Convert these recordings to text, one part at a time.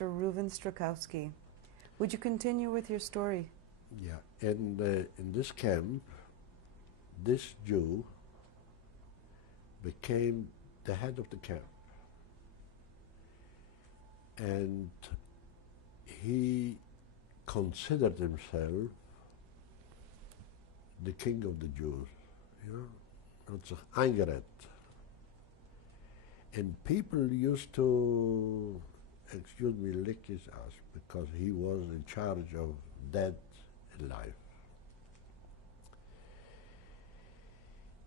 Reuwen Strykowski. Would you continue with your story? Yeah, in this camp, this Jew became the head of the camp. And he considered himself the king of the Jews. Had zich aangered. And people used to, excuse me, lick his ass because he was in charge of death and life.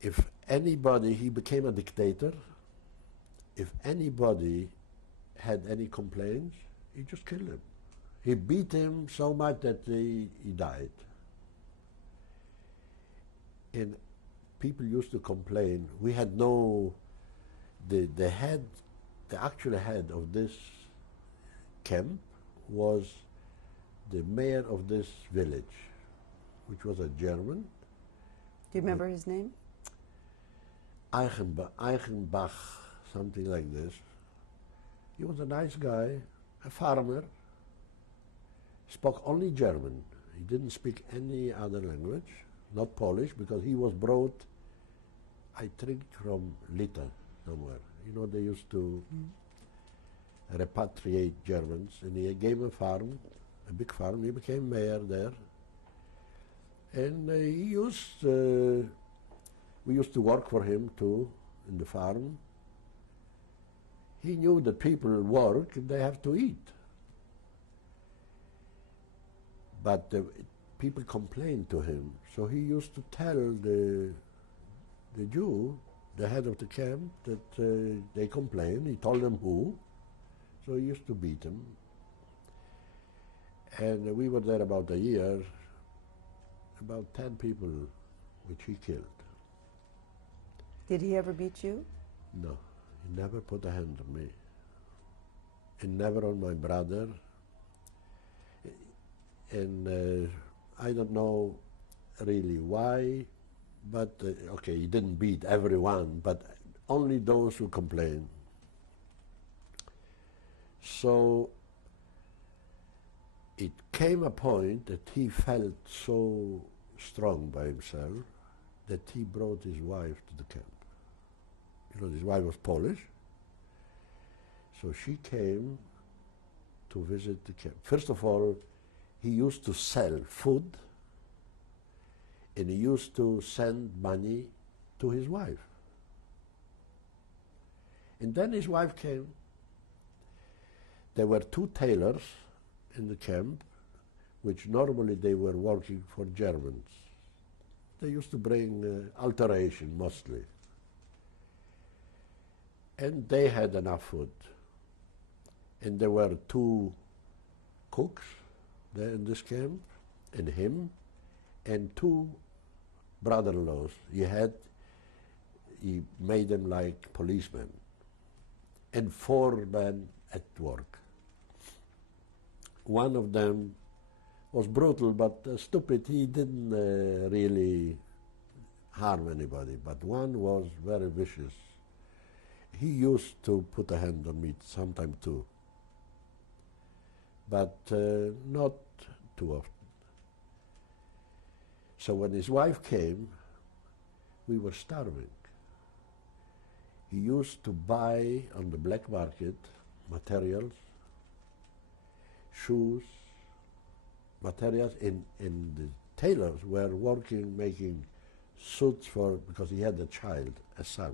If anybody, he became a dictator. If anybody had any complaints, he just killed him. He beat him so much that he died. And people used to complain. We had no, the actual head of this camp was the mayor of this village, which was a German. Do you remember his name? Eigenbach, something like this. He was a nice guy, a farmer, spoke only German. He didn't speak any other language, not Polish, because he was brought, I think, from Lita somewhere. They used to repatriate Germans, and he gave a farm, a big farm. He became mayor there. And we used to work for him too, in the farm. He knew that people work and they have to eat. But people complained to him, so he used to tell the Jew, the head of the camp, that they complained. He told them who, so he used to beat them. And we were there about a year, about 10 people which he killed. Did he ever beat you? No, he never put a hand on me. And never on my brother. And I don't know really why, but okay, he didn't beat everyone, but only those who complained. So it came a point that he felt so strong by himself that he brought his wife to the camp. His wife was Polish, so she came to visit the camp. First of all, he used to sell food, and he used to send money to his wife. And then his wife came. There were 2 tailors in the camp, which normally they were working for Germans. They used to bring alteration mostly. And they had enough food. And there were 2 cooks there in this camp, and him, and 2 brother-in-laws. He made them like policemen, and 4 men at work. One of them was brutal but stupid. He didn't really harm anybody, but one was very vicious. He used to put a hand on me sometime too, but not too often. So when his wife came, we were starving. He used to buy on the black market materials, shoes, materials, and the tailors were working, making suits because he had a child, a son,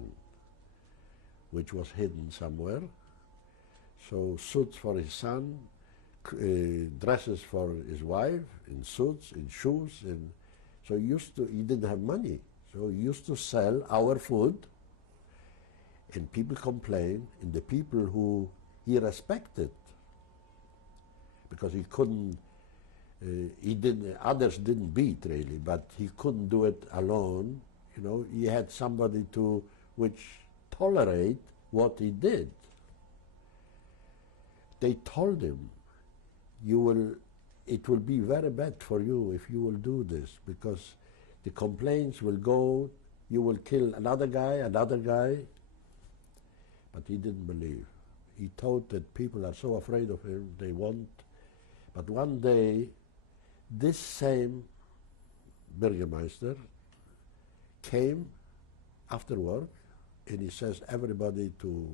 which was hidden somewhere. So suits for his son, dresses for his wife, in suits, in shoes, and so he didn't have money. So he used to sell our food, and people complained, and the people who he respected, because he couldn't, others didn't beat really, but he couldn't do it alone. He had somebody which tolerate what he did. They told him, it will be very bad for you if you will do this, because the complaints will go, you will kill another guy, but he didn't believe. He thought that people are so afraid of him, they won't. But one day, this same Bürgermeister came after work, and he says everybody to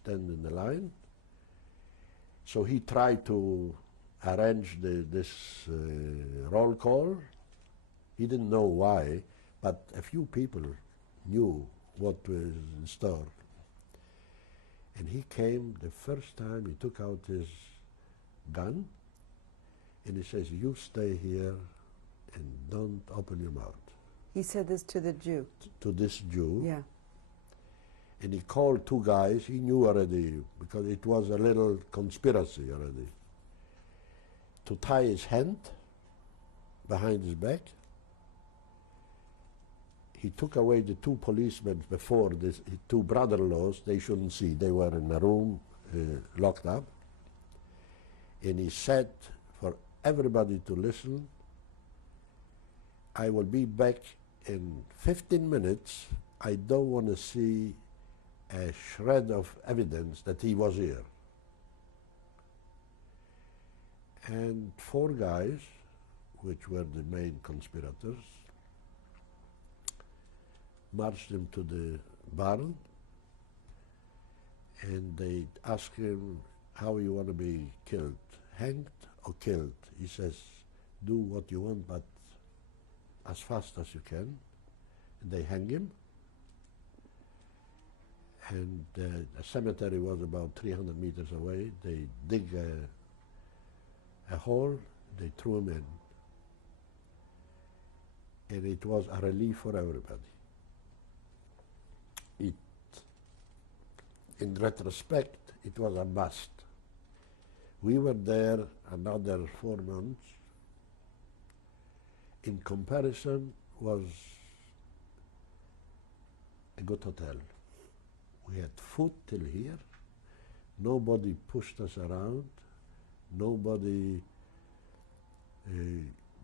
stand in the line. So he tried to arrange this roll call. He didn't know why, but a few people knew what was in store. And he came the first time, he took out his gun, and he says, "You stay here and don't open your mouth." He said this to the Jew. To this Jew. Yeah. And he called two guys, he knew already, because it was a little conspiracy already, to tie his hand behind his back. He took away the two policemen before this, two brother-in-laws, they shouldn't see, they were in a room locked up. And he said for everybody to listen, "I will be back in 15 minutes. I don't want to see a shred of evidence that he was here." And four guys, which were the main conspirators, marched him to the barn, and they asked him, "How you want to be killed, hanged or killed?" He says, "Do what you want, but as fast as you can." And they hang him. And the cemetery was about 300 meters away. They dig a hole, they threw him in. And it was a relief for everybody. In retrospect, it was a must. We were there another 4 months. In comparison, was a good hotel. We had food till here. Nobody pushed us around. Nobody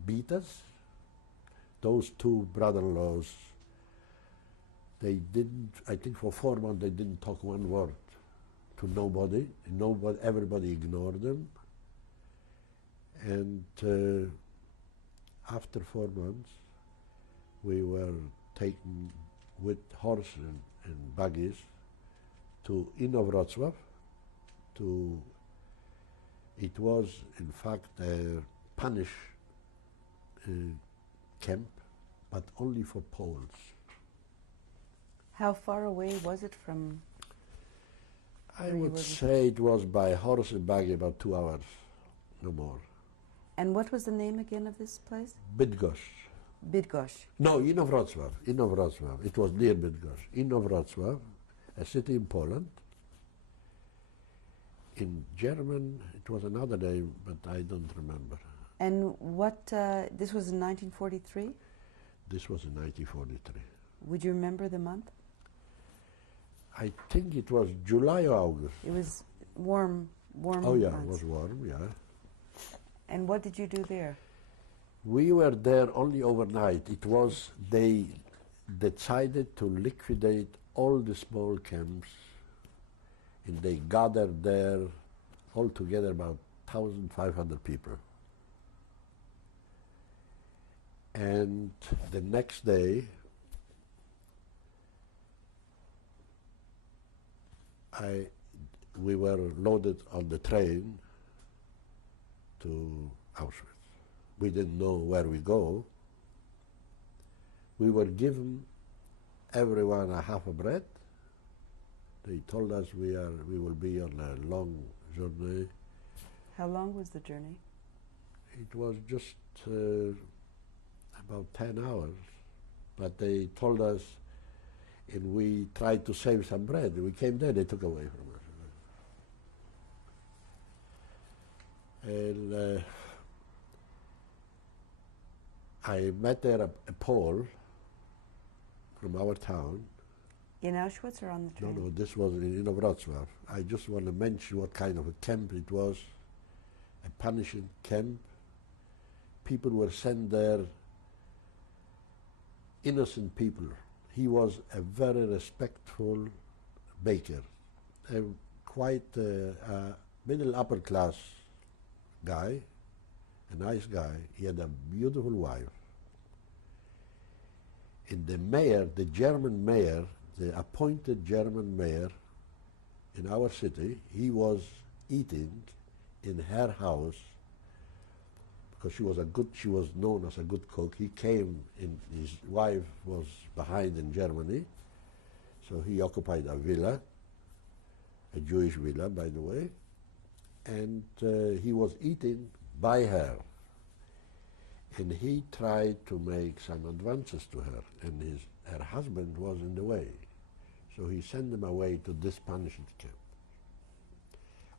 beat us. Those two brother-in-laws, they didn't, I think for 4 months they didn't talk one word to nobody. Everybody ignored them. And after 4 months, we were taken with horse and buggies to Wrocław. It was in fact a Polish camp, but only for Poles. How far away was it from? I would say it was by horse and buggy about 2 hours, no more. And what was the name again of this place? Bydgoszcz. Bydgoszcz. No, Wrocław. It was near Bydgoszcz. Wrocław, a city in Poland. In German, it was another name, but I don't remember. And what, this was in 1943? This was in 1943. Would you remember the month? I think it was July or August. It was warm Oh yeah, months. it was warm, yeah. And what did you do there? We were there only overnight. It was, they decided to liquidate all the small camps, and they gathered there altogether about 1,500 people. And the next day, we were loaded on the train to Auschwitz. We didn't know where we go. We were given everyone a half a bread. They told us we will be on a long journey. How long was the journey? It was just about 10 hours, but they told us, and we tried to save some bread. We came there, they took away from us. And I met there a Pole from our town. In Auschwitz or on the train? No, this was in Wrocław. I just want to mention what kind of a camp it was. A punishing camp. People were sent there, innocent people. He was a very respectful baker, quite a middle upper class guy, a nice guy. He had a beautiful wife. And the mayor, the German mayor, the appointed German mayor in our city, he was eating in her house because she was known as a good cook. He came in, his wife was behind in Germany, so he occupied a villa, a Jewish villa, by the way, and he was eating by her. And he tried to make some advances to her, and her husband was in the way. So he sent him away to this punishment camp.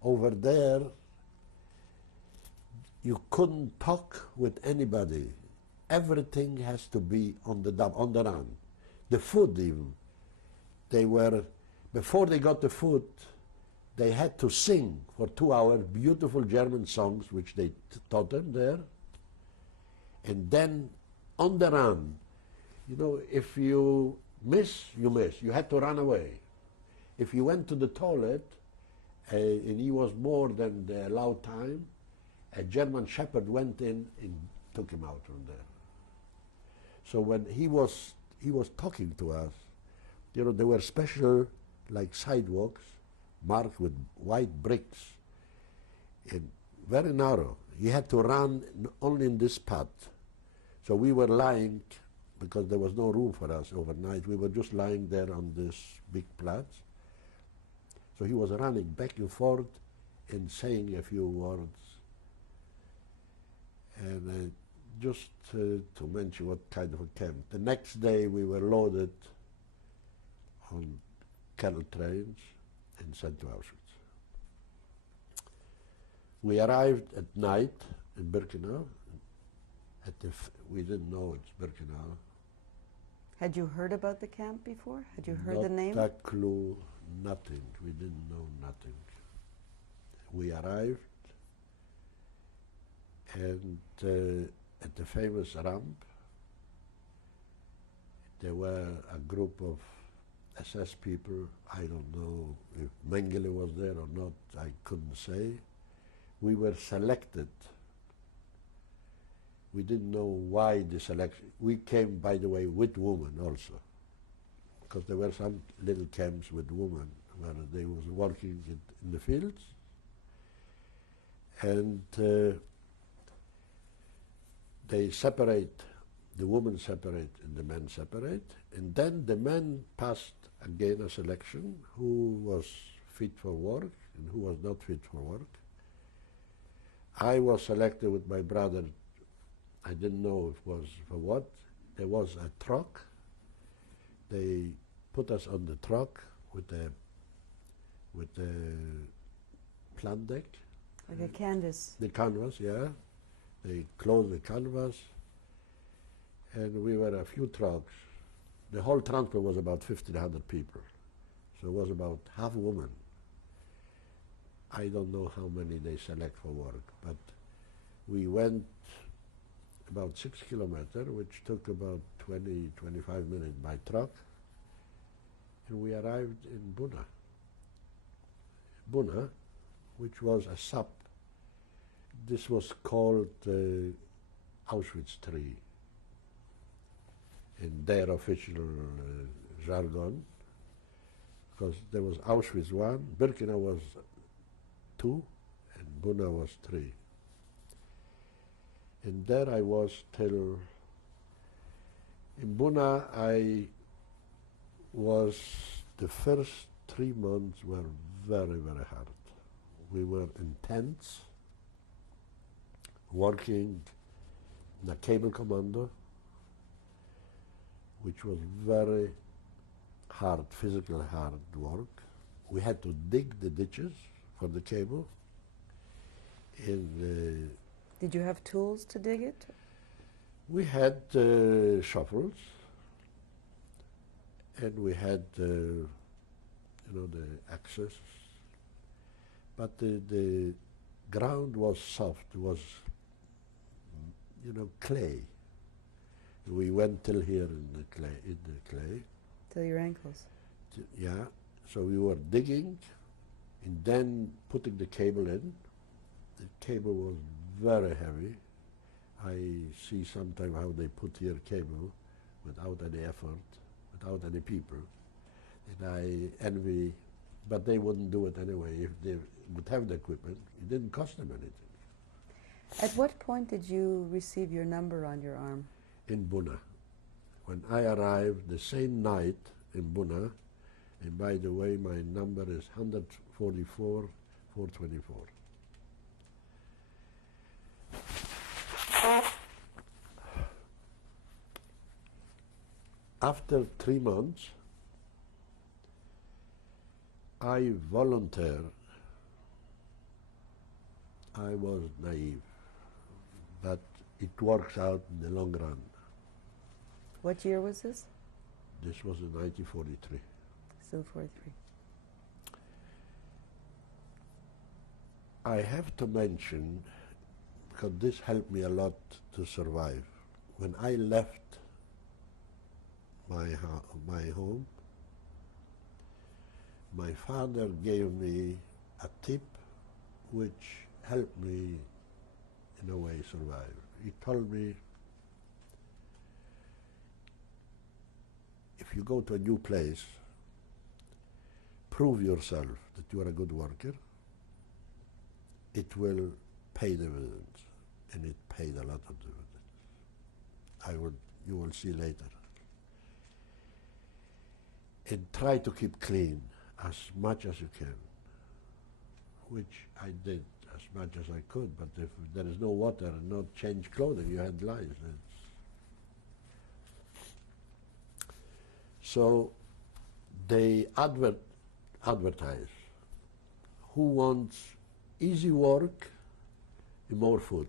Over there, you couldn't talk with anybody. Everything has to be on the run. The food even. Before they got the food, they had to sing for 2 hours beautiful German songs, which they taught them there. And then on the run, you know, if you miss, you miss. You had to run away. If you went to the toilet, and he was more than the allowed time, a German shepherd went in and took him out from there. So when he was talking to us, you know, there were special like sidewalks marked with white bricks and very narrow. He had to run only in this path. So we were lying, because there was no room for us overnight, we were just lying there on this big platz. So he was running back and forth and saying a few words. And just to mention what kind of a camp. The next day we were loaded on cattle trains and sent to Auschwitz. We arrived at night in Birkenau. We didn't know it's Birkenau. Had you heard about the camp before? Had you heard the name? Not a clue, nothing. We didn't know nothing. We arrived, and at the famous ramp, there were a group of SS people. I don't know if Mengele was there or not, I couldn't say. We were selected. We didn't know why the selection. We came, by the way, with women also, because there were some little camps with women where they was working in the fields, and they separate, the women separate and the men separate, and then the men passed again a selection who was fit for work and who was not fit for work. I was selected with my brother. I didn't know it was for what. There was a truck. They put us on the truck with the plant deck. Like a canvas. The canvas, yeah. They closed the canvas, and we were a few trucks. The whole transport was about 1,500 people, so it was about half women. I don't know how many they select for work, but we went about 6 kilometers, which took about 20, 25 minutes by truck, and we arrived in Buna. Buna, which was a sub. This was called Auschwitz III in their official jargon, because there was Auschwitz I, Birkenau was II, and Buna was III. And there I was till, in Buna I was, the first 3 months were very, very hard. We were in tents, working in a cable commando, which was very hard, physical hard work. We had to dig the ditches for the cable. And did you have tools to dig it? we had shovels, and we had, you know, the axes. But the ground was soft, it was, you know, clay. We went till here in the clay. Till your ankles. Yeah, so we were digging, And then putting the cable in. The cable was very heavy. I see sometimes how they put here cable without any effort, without any people. And I envy, but they wouldn't do it anyway. If they would have the equipment, it didn't cost them anything. At what point did you receive your number on your arm? In Buna. When I arrived the same night in Buna, and by the way, my number is 144 424. After 3 months, I volunteered. I was naive, but it works out in the long run. What year was this? This was in 1943. Still 43. I have to mention, because this helped me a lot to survive. When I left my home, my father gave me a tip which helped me in a way survive. He told me, if you go to a new place, prove yourself that you are a good worker. It will pay dividends, and it paid a lot of dividends. You will see later. And try to keep clean as much as you can, which I did as much as I could, but if there is no water and no change clothing, you had lice. So they advertise who wants easy work and more food.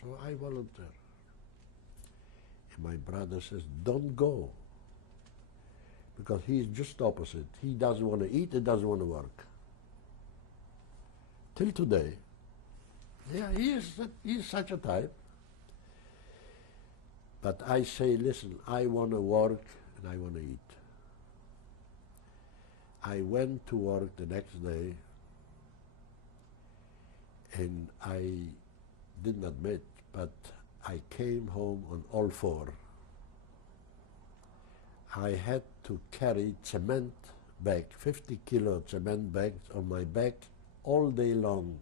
So I volunteer. And my brother says, don't go. Because he's just opposite. He doesn't want to eat, he doesn't want to work. Till today, yeah, he is such a type. But I say, listen, I want to work and I want to eat. I went to work the next day, and I didn't admit, but I came home on all four. I had to carry cement bag, 50 kilo cement bags on my back all day long.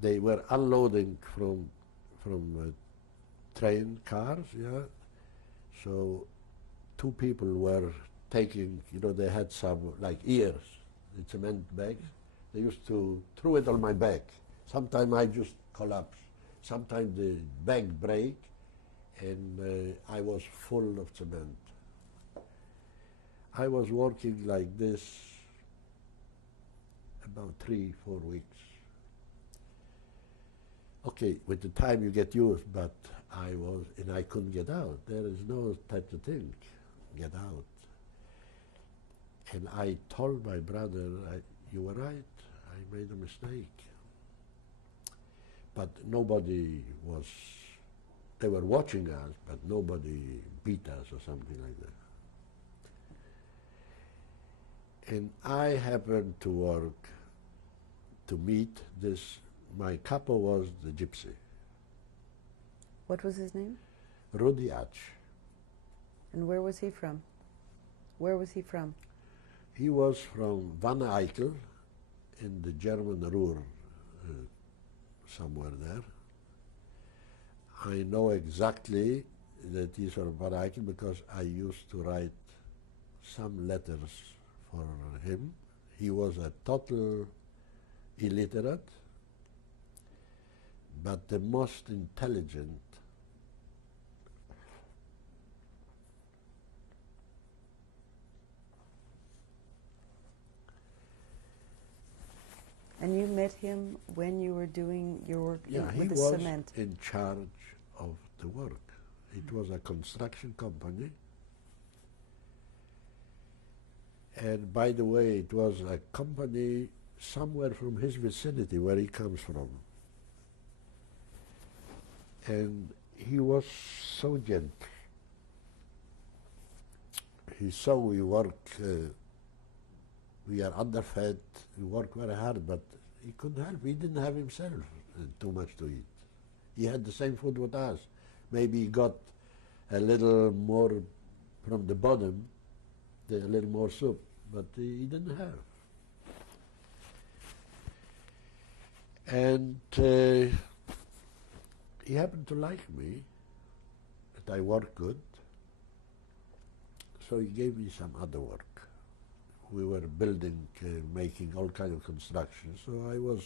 They were unloading from train cars, yeah. So 2 people were taking, they had some like ears, the cement bags. They used to throw it on my back. Sometimes I just collapse. Sometimes the bag break, and I was full of cement. I was working like this about 3-4 weeks. Okay, with the time you get used, but I couldn't get out. There is no such a thing, get out. And I told my brother, you were right, I made a mistake. But nobody was, they were watching us, but nobody beat us or something like that. And I happened to meet this, my couple was the gypsy. What was his name? Rudy Ach. And where was he from? Where was he from? He was from Van Eyck in the German Ruhr, somewhere there. I know exactly that he's from Van Eyck because I used to write some letters for him. He was a total illiterate, but the most intelligent. And you met him when you were doing your work with the cement? He was in charge of the work. It was a construction company. And by the way, it was a company somewhere from his vicinity where he comes from. And he was so gentle. He saw we work we are underfed, we work very hard, but he couldn't help. He didn't have himself too much to eat. He had the same food with us. Maybe he got a little more from the bottom, a little more soup, but he didn't have. And he happened to like me, that I work good, so he gave me some other work. We were building, making all kind of construction, so I was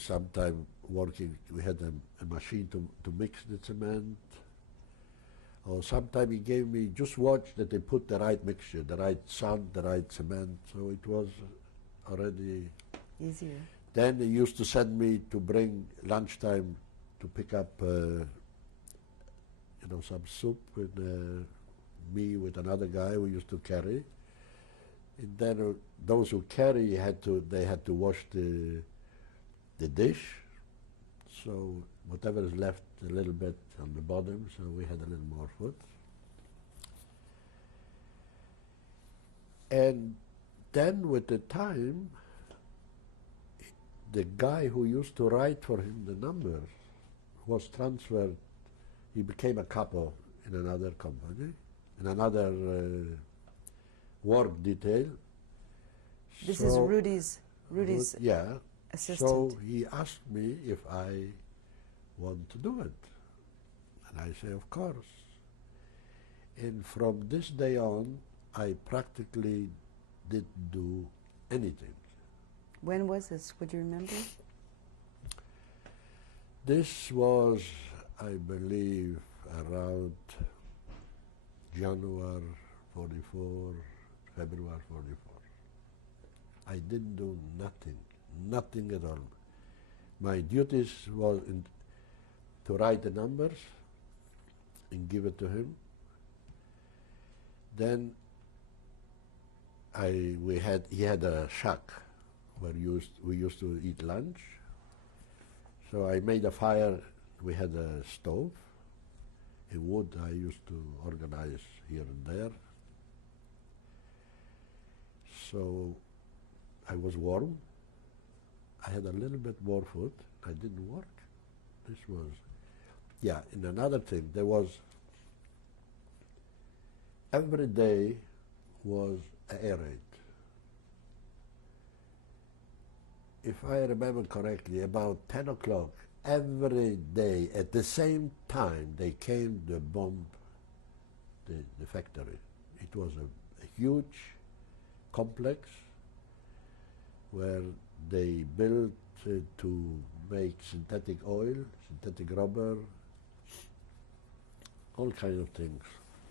sometime working. We had a machine to mix the cement, or sometime he gave me, just watch that they put the right mixture, the right sand, the right cement, so it was already easier. Then he used to send me to bring lunchtime to pick up, some soup with me with another guy who used to carry. And then those who carry they had to wash the dish. So whatever is left a little bit on the bottom, so we had a little more food. And then with the time, the guy who used to write for him the numbers was transferred. He became a capo in another company, in another work detail. This is Rudy's yeah. assistant. So he asked me if I want to do it. And I say, of course. And from this day on, I practically didn't do anything. When was this? Would you remember? This was, I believe, around January 44, February 44. I didn't do nothing at all. My duties was to write the numbers and give it to him. Then he had a shack where we used to eat lunch. So I made a fire. We had a stove, a wood I used to organize here and there. So I was warm. I had a little bit more food. I didn't work. This was, and another thing, there was, every day was an air raid. If I remember correctly, about 10 o'clock, every day at the same time they came to bomb the factory. It was a huge complex where they built to make synthetic oil, synthetic rubber, all kinds of things.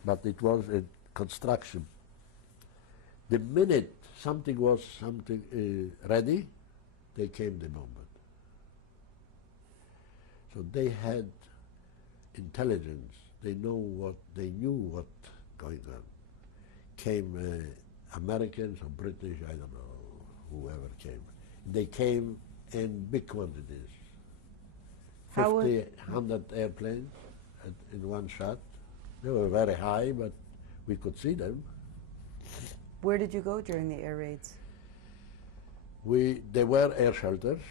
But it was a construction. The minute something was ready, they came, they bombed it. So they had intelligence. They knew what going on. Came Americans or British, I don't know, whoever came. They came in big quantities. 50, 100 airplanes in one shot. They were very high, but we could see them. Where did you go during the air raids? There were air shelters,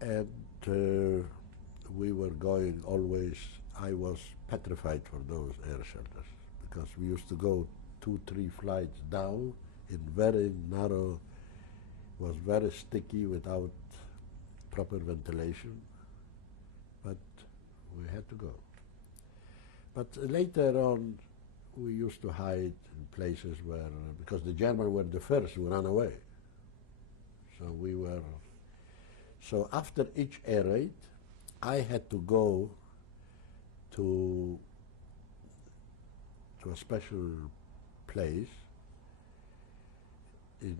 and we were going always. I was petrified for those air shelters because we used to go 2-3 flights down in very narrow, was very sticky without proper ventilation, but we had to go. But later on, we used to hide in places where, because the Germans were the first who ran away. So after each air raid, I had to go to a special place.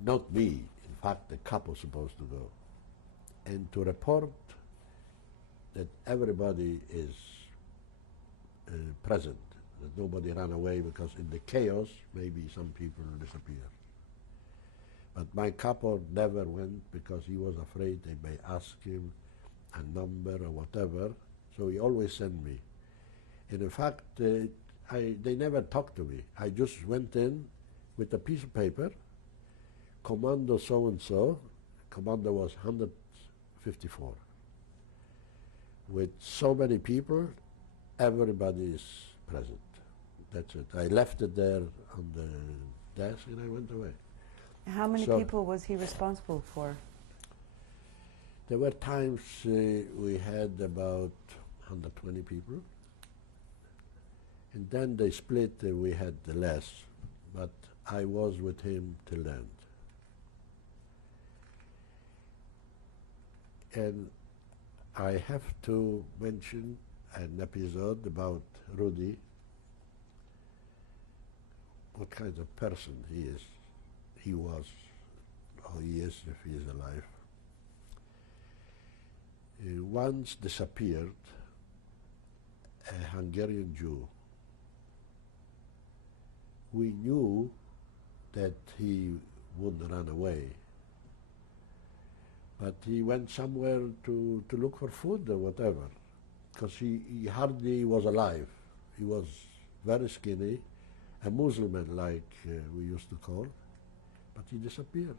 Not me, in fact, the capo was supposed to go, and to report that everybody is present, that nobody ran away, because in the chaos, maybe some people disappeared. But my capo never went because he was afraid they may ask him a number or whatever, so he always sent me. And in fact, they never talked to me. I just went in, with a piece of paper, Commando so-and-so, Commando was 154. With so many people, everybody is present. That's it. I left it there on the desk and I went away. How many So people was he responsible for? there were times we had about 120 people. And then they split, we had less, but I was with him till the end. And I have to mention an episode about Rudy, what kind of person he was, or he is if he is alive. He once disappeared a Hungarian Jew. We knew that he wouldn't run away, but he went somewhere to look for food or whatever, because he hardly was alive. He was very skinny, a Muslim like we used to call, but he disappeared.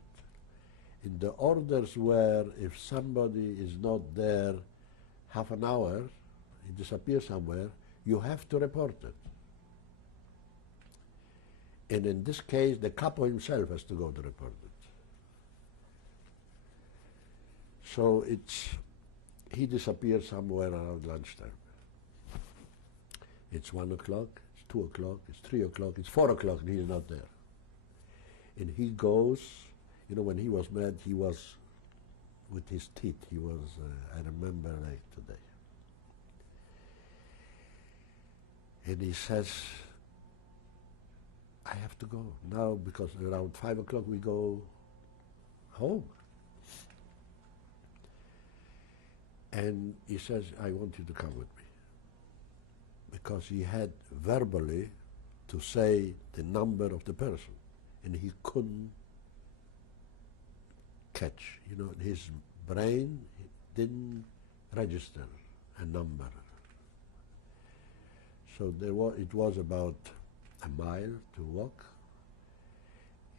And the orders were, if somebody is not there half an hour, he disappears somewhere, you have to report it. And in this case, the capo himself has to go to report it. So he disappeared somewhere around lunchtime. It's 1 o'clock, it's 2 o'clock, it's 3 o'clock, it's 4 o'clock, and he's not there. And he goes, you know, when he was mad, he was with his teeth. He was, I remember like today. And he says, I have to go now because around 5 o'clock we go home. And he says, I want you to come with me. Because he had verbally to say the number of the person, and he couldn't catch. You know, his brain didn't register a number. So it was about a mile to walk,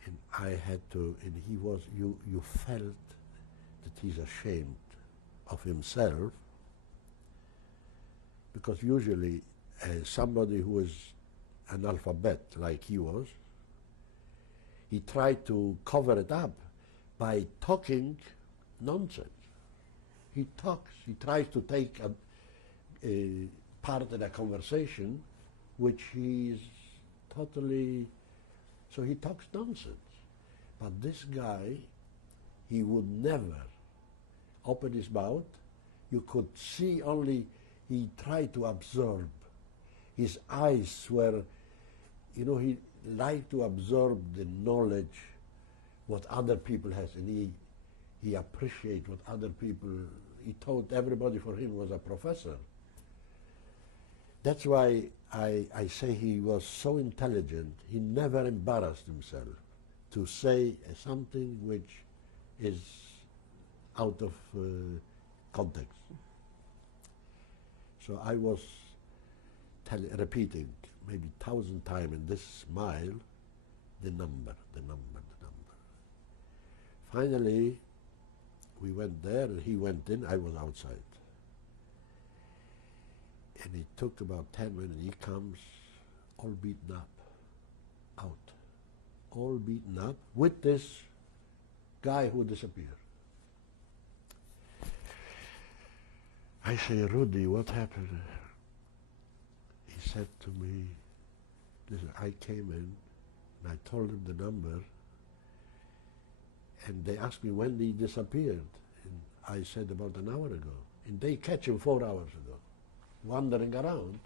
and I had to, and he was, you felt that he's ashamed of himself, because usually somebody who is an alphabet like he was, he tried to cover it up by talking nonsense. He talks, he tries to take a part in a conversation which he is totally, so he talks nonsense. But this guy, he would never open his mouth. You could see only he tried to absorb. His eyes were, you know, he liked to absorb the knowledge what other people has, and he appreciated what other people, he thought everybody for him was a professor. That's why I say he was so intelligent, he never embarrassed himself to say something which is out of context. So I was repeating maybe 1,000 times in this mile, the number. Finally, we went there, and he went in, I was outside. And it took about 10 minutes, he comes all beaten up, out. All beaten up, with this guy who disappeared. I say, Rudy, what happened? He said to me, listen, I came in, and I told him the number, and they asked me when he disappeared. And I said about an hour ago. And they catch him 4 hours ago, wandering around.